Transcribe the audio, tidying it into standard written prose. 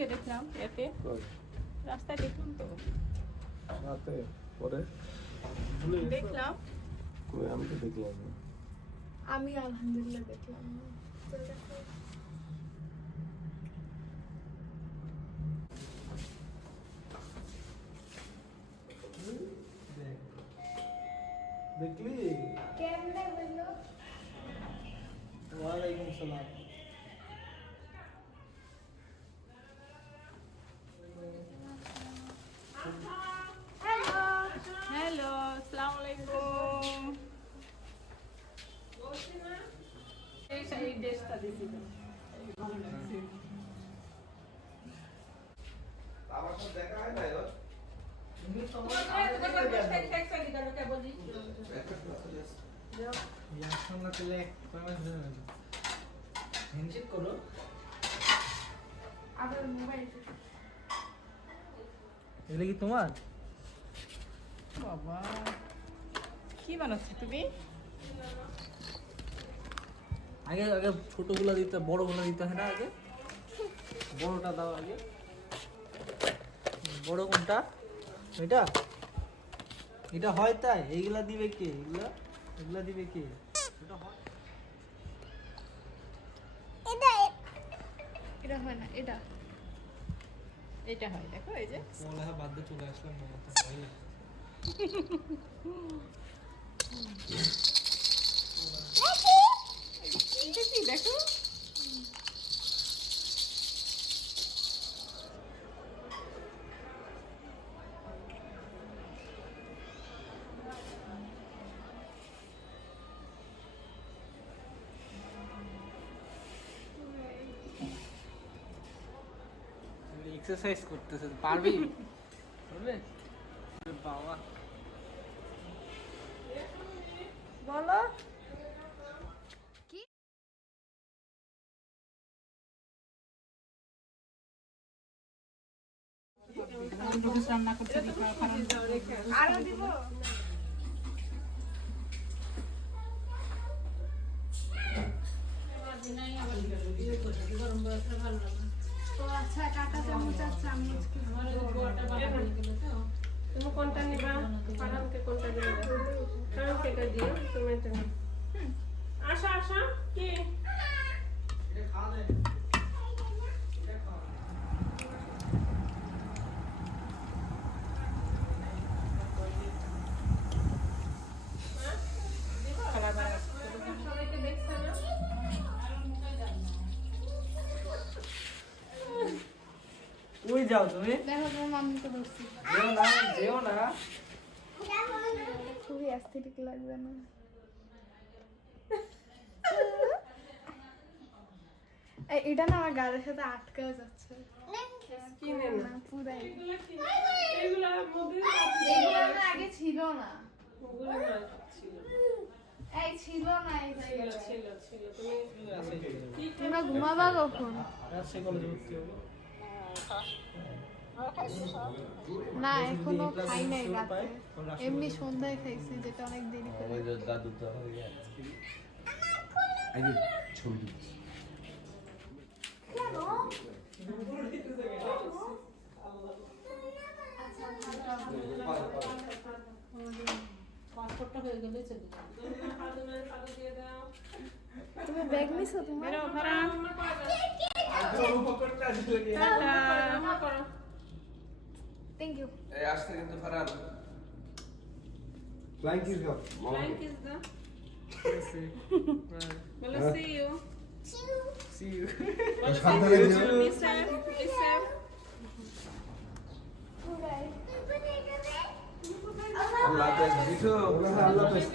কালকে দেখলাম এতে রাস্তায় দেখলাম তো রাতে পরে দেখলাম কই আমি তো দেখলাম না। আমি আলহামদুলিল্লাহ দেখলাম না। তো দেখো। দেখলি কেমনে বললো? ওয়ালাইকুম সালাম। হ্যালো। হ্যালো আসসালামু আলাইকুম এই ড্রেসটা দিছি আমার সাথে দেখা হয় না এবার আবার মোবাইল এগুলো কি তোমার? বাবা কি বানাচ্ছো তুমি আগে আগে ছোটগুলো দিতে বড়গুলো দিতে হয় না আগে? বড়টা দাও আগে। বড় কোনটা? এটা এটা হয় তাই? এইগুলা দিবে কে? এগুলা এগুলা দিবে কে? এটা হয় এটা হয় না এটা এটা হয় দেখো এই যে পড়ালেখা বাদ দিয়ে চলে আসলাম না তো ভয় লাগে। এটা কি দেখো এক্সারসাইজ করতেছে পারবি? পারবে? আরে বাবা বলো রান্না করতে আরো দিব তো আচ্ছা কাটা চামচ আর চামচ কি তুমি কোনটা নিবা? ফারামকে কোনটা দিবে? ফারামকে এটা দিও, তুমি এটা নাও। আশা আশা কি? এটা খা দে। সবাইকে দেখছে না? কই যাও তুমি? দেখো তোমার মাম্মিকে বলছি যেও না খুবই অ্যাস্থেটিক লাগবে না এটা না আমার গালের সাথে আটকে যাচ্ছে কিনে না। না পুরাই এগুলা কি? এগুলা মধ্যে এগুলো না আগে ছিল না ওগুলো না ছিল। এই ছিল না এই ছিল ছিল ছিল। তুমি কি তোমরা ঘুমাবা কখন রাজশাহী কলেজে ভর্তি হবো। না এখনো খাই নাই রাতে এমনি সন্ধ্যায় খাইছি যেটা অনেক দেরি করে ওই যে দাদু তো হয়ে গেছে এই যে ছবি পাসপোর্টটা হয়ে গেলে চলে যাও। ফাদুনের ফাদু দিয়ে দাও। তুমি ব্যাগ নিছো তোমার বেরো ফারাম আমার কয়টা? টাটা আমার করো। থ্যাংক ইউ এই আসতে কিন্তু ফারাদ ফ্লাইং কিস গো Flying kiss দাও। বলো see you. See you. বলো সাবধানে see you. যেও। Be safe, be safe. পুরাই আল্লাহ হাফেজ দিছো আল্লাহ হাফেজ